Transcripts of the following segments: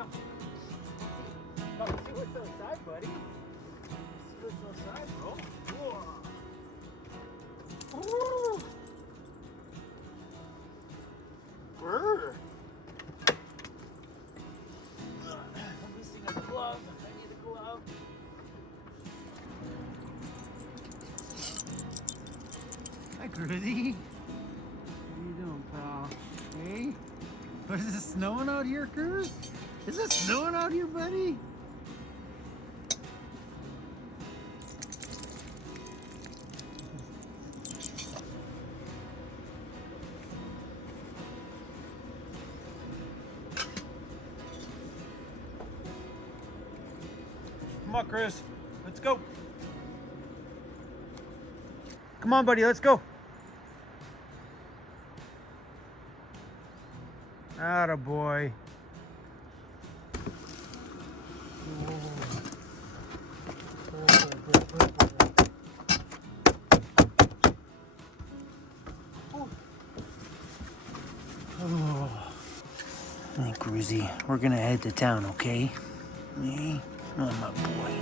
come. Come see what's outside, buddy. See what's outside, bro. Whoa. Ooh. Brr. I'm missing a glove. I need a glove. Hi, Gritty. How you doing, pal? Hey? What, is it snowing out here, Cruz? Is it snowing out here, buddy? Come on, Chris. Let's go. Come on, buddy. Let's go. Atta boy. Hey, Cruzy, we're gonna head to town, okay? Me? Oh, my boy.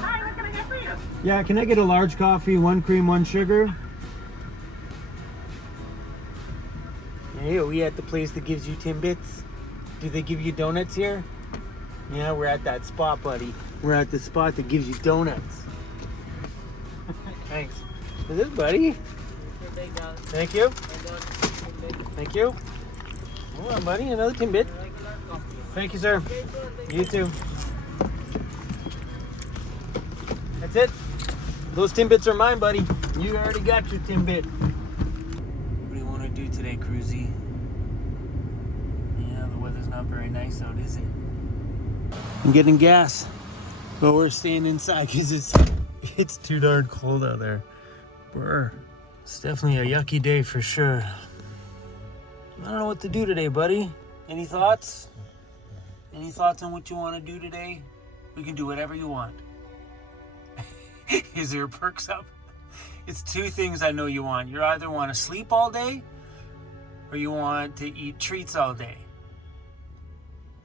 Hi, what can I get for you? Yeah, can I get a large coffee, 1 cream, 1 sugar? Hey, are we at the place that gives you Timbits? Do they give you donuts here? Yeah, we're at that spot, buddy. We're at the spot that gives you donuts. Thanks. For this, buddy. Thank you. Thank you. Hold on, buddy. Another Timbit. Thank you, sir. You too. That's it. Those Timbits are mine, buddy. You already got your Timbit. What do you want to do today, Cruzy? Yeah, the weather's not very nice out, is it? I'm getting gas, but we're staying inside because it's too darn cold out there. Brr. It's definitely a yucky day for sure. I don't know what to do today, buddy. Any thoughts? Any thoughts on what you want to do today? We can do whatever you want. His ear perks up. It's 2 things I know you want. You either want to sleep all day or you want to eat treats all day.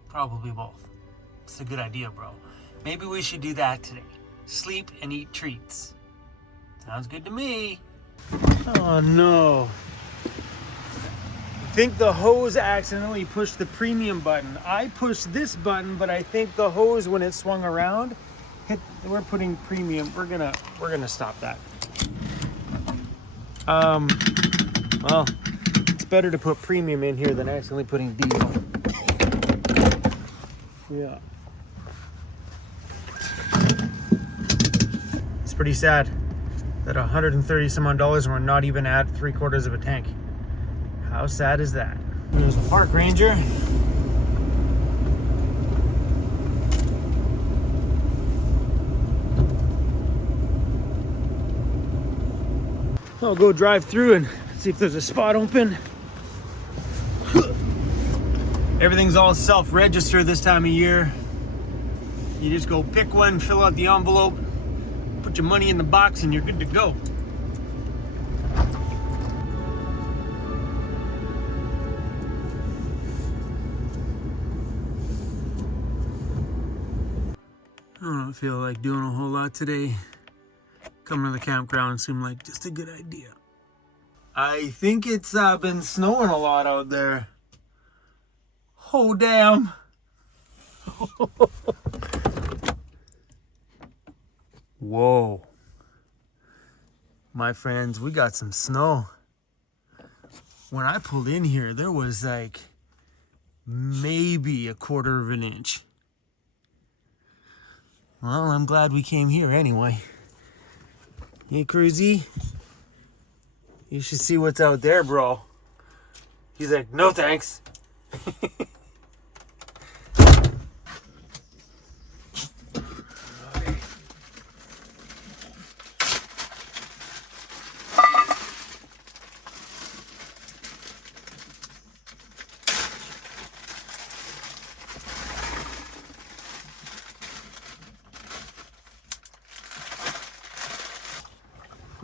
Probably both. It's a good idea, bro. Maybe we should do that today. Sleep and eat treats. Sounds good to me. Oh no. I think the hose accidentally pushed the premium button. I pushed this button, but I think the hose, when it swung around, hit. We're putting premium. We're gonna stop that. Well, it's better to put premium in here than accidentally putting diesel. Yeah. It's pretty sad that $130 some odd and we're not even at 3/4 of a tank. How sad is that? There's a park ranger. I'll go drive through and see if there's a spot open. Everything's all self-register this time of year. You just go pick one, fill out the envelope, put your money in the box, and you're good to go. I don't feel like doing a whole lot today. Coming to the campground seemed like just a good idea. I think it's been snowing a lot out there. Oh, damn. Whoa. My friends, we got some snow. When I pulled in here, there was like maybe 1/4 of an inch. Well, I'm glad we came here anyway. Hey, Cruzy, you should see what's out there, bro. He's like, no thanks.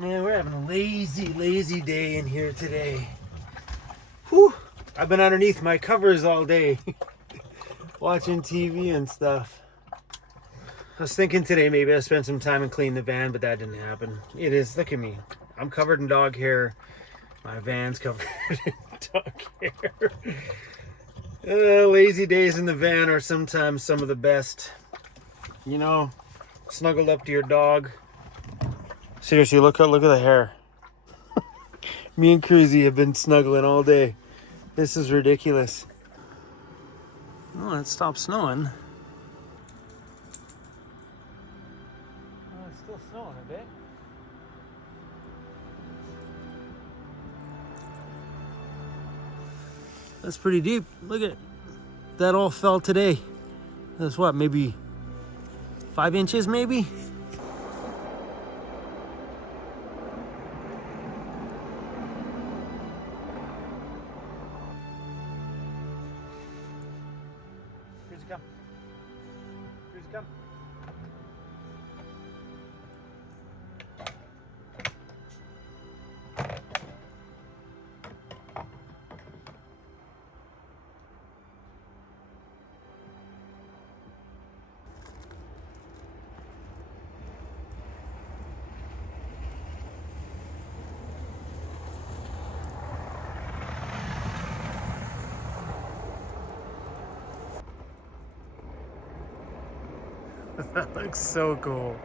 Man, we're having a lazy day in here today. Whew. I've been underneath my covers all day watching TV and stuff. I was thinking today maybe I'd spend some time and clean the van, but that didn't happen. It is, look at me. I'm covered in dog hair. My van's covered in dog hair. Lazy days in the van are sometimes some of the best. You know, snuggled up to your dog. Seriously, look at the hair. Me and Cruzy have been snuggling all day. This is ridiculous. Oh, it stopped snowing. Oh, it's still snowing a bit. That's pretty deep. Look at that, all fell today. That's what, maybe 5 inches maybe? Cruzy, come. Cruzy, come. That looks so cool.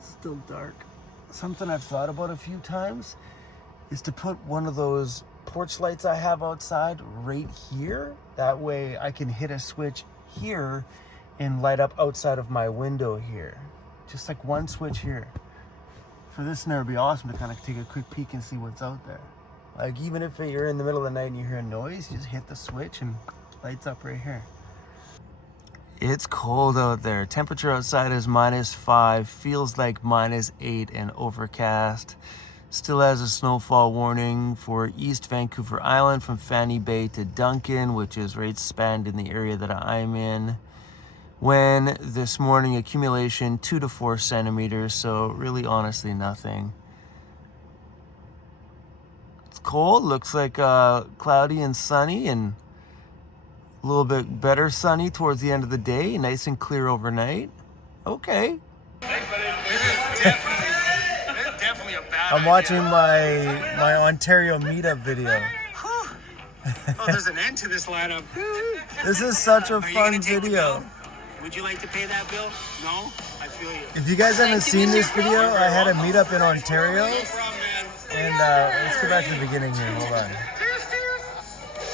Still dark. Something I've thought about a few times is to put one of those porch lights I have outside right here. That way I can hit a switch here and light up outside of my window here. Just like one switch here. For this night, it'd be awesome to kind of take a quick peek and see what's out there. Like even if you're in the middle of the night and you hear a noise, you just hit the switch and lights up right here. It's cold out there. Temperature outside is -5, feels like -8 and overcast. Still has a snowfall warning for East Vancouver Island from Fanny Bay to Duncan, which is right spanned in the area that I'm in. When this morning, accumulation 2 to 4 centimeters, so really honestly nothing. It's cold, looks like cloudy and sunny, and a little bit better sunny towards the end of the day, nice and clear overnight. Okay. I'm watching my Ontario meetup video. Oh, there's an end to this lineup. This is such a fun video. Would you like to pay that bill? No? I feel you. If you guys haven't seen this video, I had a meetup in Ontario. And let's go back to the beginning here. Hold on.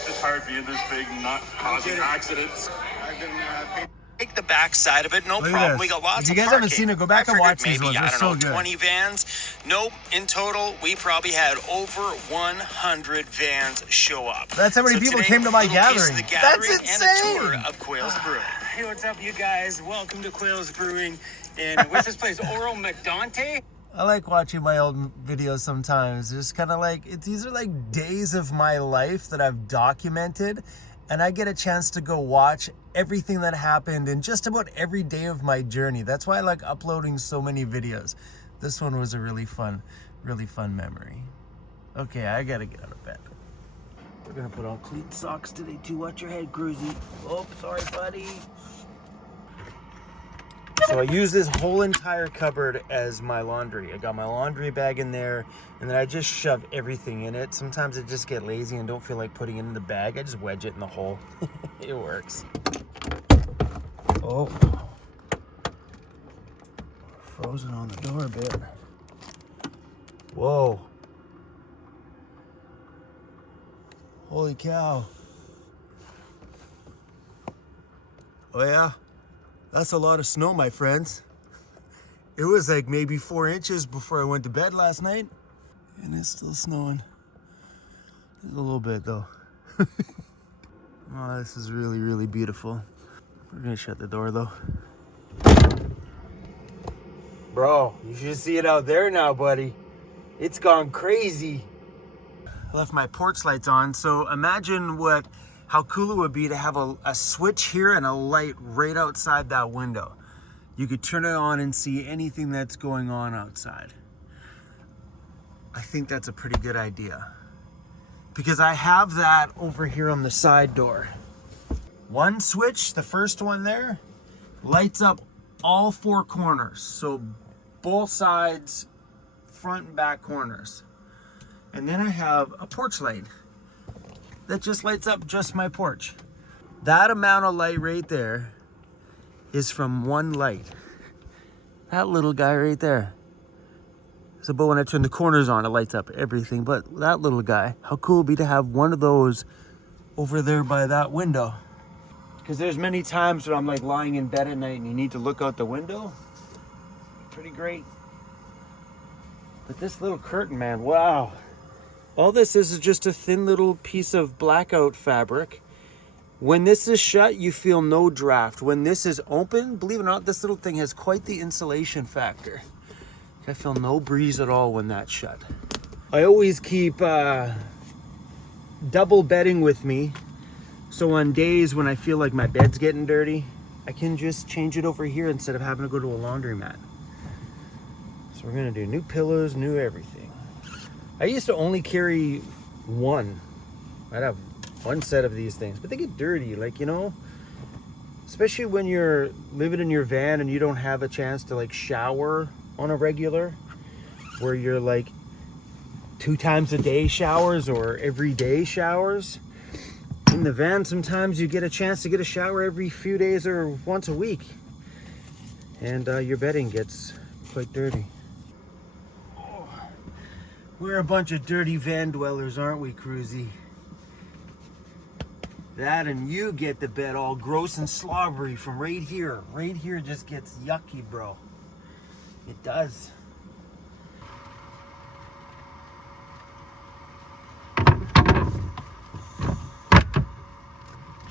It's hard being this big, not causing accidents. I've been take the back side of it, no Look at problem. this. We got lots If you of guys parking. haven't seen it, go back I and watch figured these ones. maybe, They're I don't so know, good. 20 vans. Nope. In total, we probably had over 100 vans show up. That's how many people today, came to my little piece of gathering. the That's and insane. a tour of Quails Brewing. Hey, what's up, you guys? Welcome to Quails Brewing. And what's this place? Oro McDonte? I like watching my old videos sometimes. Just kind of like, these are like days of my life that I've documented, and I get a chance to go watch everything that happened in just about every day of my journey. That's why I like uploading so many videos. This one was a really fun memory. Okay, I gotta get out of bed. We're gonna put on clean socks today too. Watch your head, Cruzy. Oh, sorry, buddy. So I use this whole entire cupboard as my laundry. I got my laundry bag in there, and then I just shove everything in it. Sometimes I just get lazy and don't feel like putting it in the bag. I just wedge it in the hole. It works. Oh. Frozen on the door a bit. Whoa. Holy cow. Oh yeah, that's a lot of snow, my friends. It was like maybe 4 inches before I went to bed last night, and it's still snowing. Just a little bit though. Oh, this is really, really beautiful. We're gonna shut the door though. Bro, you should see it out there now, buddy. It's gone crazy. I left my porch lights on, so imagine how cool it would be to have a switch here and a light right outside that window. You could turn it on and see anything that's going on outside. I think that's a pretty good idea, because I have that over here on the side door. One switch, the first one there, lights up all 4 corners. So both sides, front and back corners. And then I have a porch light that just lights up just my porch. That amount of light right there is from one light. That little guy right there. So, but when I turn the corners on, it lights up everything. But that little guy, how cool it would be to have one of those over there by that window. Because there's many times when I'm like lying in bed at night and you need to look out the window. Pretty great. But this little curtain, man, wow. All this is just a thin little piece of blackout fabric. When this is shut, you feel no draft. When this is open, believe it or not, this little thing has quite the insulation factor. I feel no breeze at all when that's shut. I always keep double bedding with me. So on days when I feel like my bed's getting dirty, I can just change it over here instead of having to go to a laundromat. So we're gonna do new pillows, new everything. I used to only carry one. I'd have one set of these things, but they get dirty, like, you know, especially when you're living in your van and you don't have a chance to like shower on a regular, where you're like 2 times a day showers or every day showers. In the van, sometimes you get a chance to get a shower every few days or once a week, and your bedding gets quite dirty. Oh, we're a bunch of dirty van dwellers, aren't we, Cruzy? That and you get the bed all gross and slobbery from right here. Right here just gets yucky, bro. It does.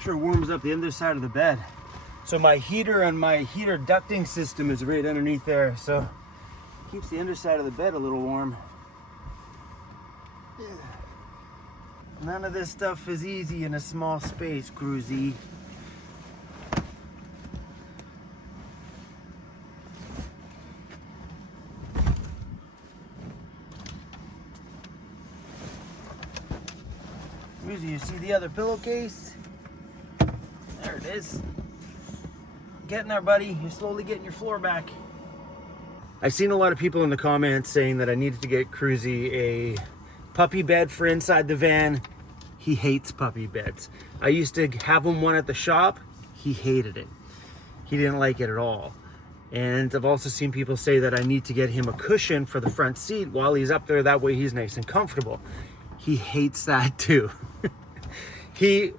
Sure warms up the underside of the bed. So my heater and my heater ducting system is right underneath there, so keeps the underside of the bed a little warm. Yeah. None of this stuff is easy in a small space, Cruzy. Cruzy, you see the other pillowcase? There it is. Getting there, buddy. You're slowly getting your floor back. I've seen a lot of people in the comments saying that I needed to get Cruzy a puppy bed for inside the van. He hates puppy beds. I used to have him one at the shop. He hated it. He didn't like it at all. And I've also seen people say that I need to get him a cushion for the front seat while he's up there. That way he's nice and comfortable. He hates that too.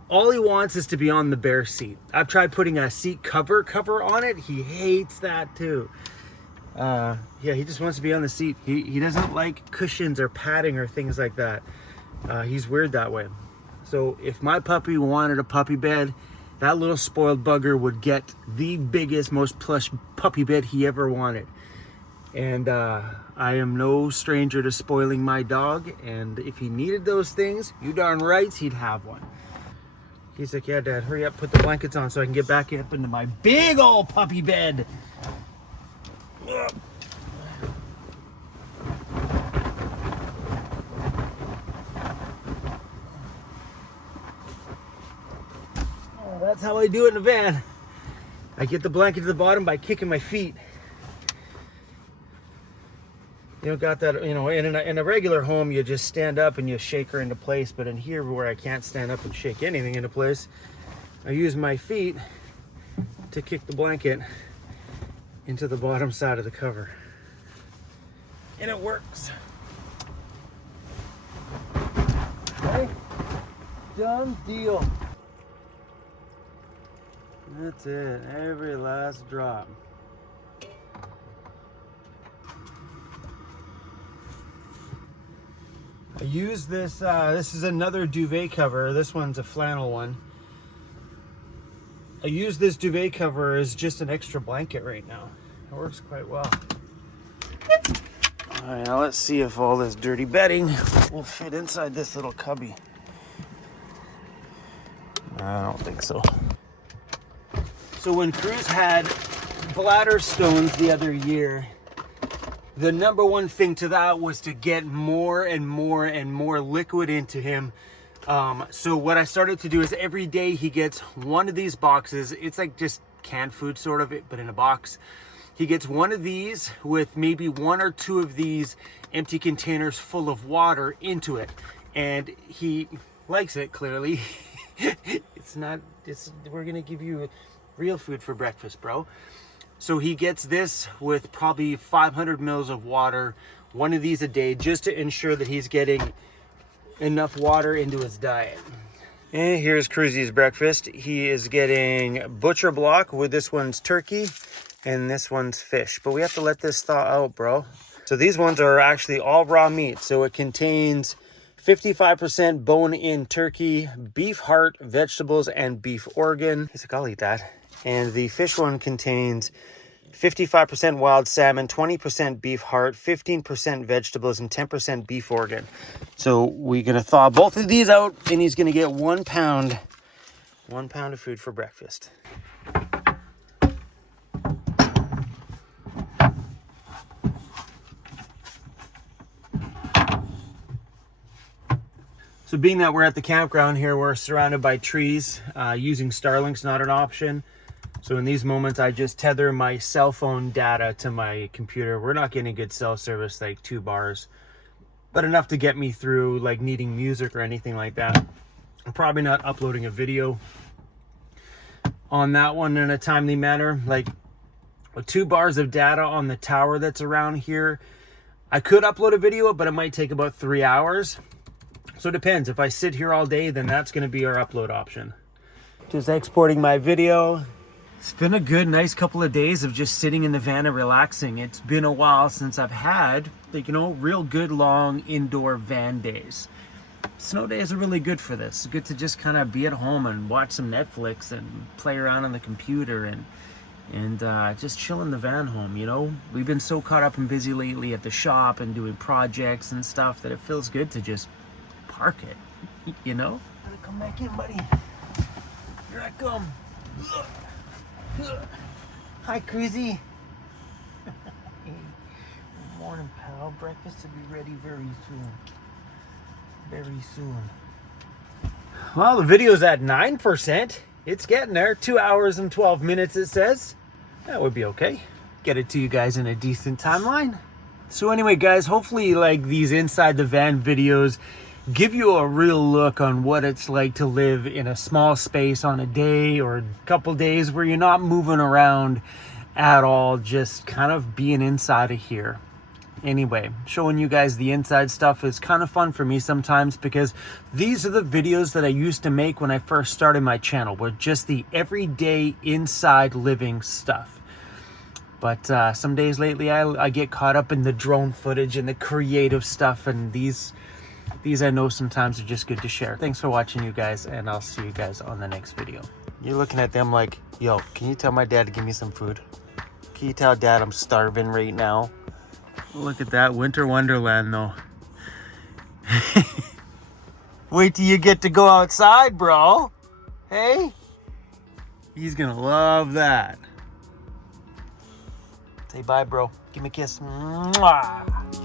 All he wants is to be on the bare seat. I've tried putting a seat cover on it. He hates that too. Yeah, he just wants to be on the seat. He doesn't like cushions or padding or things like that. He's weird that way. So if my puppy wanted a puppy bed, that little spoiled bugger would get the biggest, most plush puppy bed he ever wanted. And I am no stranger to spoiling my dog. And if he needed those things, you darn right he'd have one. He's like, yeah, Dad, hurry up, put the blankets on so I can get back up into my big old puppy bed. Ugh. That's how I do it in the van. I get the blanket to the bottom by kicking my feet. You know, got that, you know, in a regular home, you just stand up and you shake her into place. But in here, where I can't stand up and shake anything into place, I use my feet to kick the blanket into the bottom side of the cover. And it works. Okay? Done deal. That's it. Every last drop. I use this, this is another duvet cover. This one's a flannel one. I use this duvet cover as just an extra blanket right now. It works quite well. All right, now let's see if all this dirty bedding will fit inside this little cubby. I don't think so. So when Cruz had bladder stones the other year, the number one thing to that was to get more and more and more liquid into him. So what I started to do is every day he gets one of these boxes. It's like just canned food sort of, but in a box. He gets one of these with maybe one or two of these empty containers full of water into it. And he likes it, clearly. We're gonna give you real food for breakfast, bro. So he gets this with probably 500 mils of water, one of these a day, just to ensure that he's getting enough water into his diet. And here's Cruzy's breakfast. He is getting butcher block with this one's turkey and this one's fish, but we have to let this thaw out, bro. So these ones are actually all raw meat. So it contains 55% bone-in turkey, beef heart, vegetables, and beef organ. He's like, I'll eat that. And the fish one contains 55% wild salmon, 20% beef heart, 15% vegetables, and 10% beef organ. So we're gonna thaw both of these out, and he's gonna get 1 pound of food for breakfast. So being that we're at the campground here, we're surrounded by trees. Using Starlink's not an option. So in these moments, I just tether my cell phone data to my computer. We're not getting good cell service, like 2 bars, but enough to get me through like needing music or anything like that. I'm probably not uploading a video on that one in a timely manner. Like with 2 bars of data on the tower that's around here, I could upload a video, but it might take about 3 hours. So it depends. If I sit here all day, then that's going to be our upload option. Just exporting my video. It's been a good, nice couple of days of just sitting in the van and relaxing. It's been a while since I've had, like, you know, real good long indoor van days. Snow days are really good for this. It's good to just kind of be at home and watch some Netflix and play around on the computer and just chill in the van home, you know? We've been so caught up and busy lately at the shop and doing projects and stuff that it feels good to just park it, you know? Gotta come back in, buddy. Here I come. Hi, Cruzy. Good morning, pal. Breakfast will be ready very soon. Very soon. Well, the video's at 9%. It's getting there. 2 hours and 12 minutes, it says. That would be okay. Get it to you guys in a decent timeline. So anyway, guys, hopefully like these inside the van videos give you a real look on what it's like to live in a small space on a day or a couple days where you're not moving around at all, just kind of being inside of here. Anyway, showing you guys the inside stuff is kind of fun for me sometimes because these are the videos that I used to make when I first started my channel, with just the everyday inside living stuff. But some days lately I get caught up in the drone footage and the creative stuff, and these I know sometimes are just good to share. Thanks for watching, you guys, and I'll see you guys on the next video. You're looking at them like, yo, can you tell my dad to give me some food? Can you tell Dad I'm starving right now? Look at that winter wonderland, though. Wait till you get to go outside, bro. Hey? He's gonna love that. Say bye, bro. Give me a kiss. Mwah.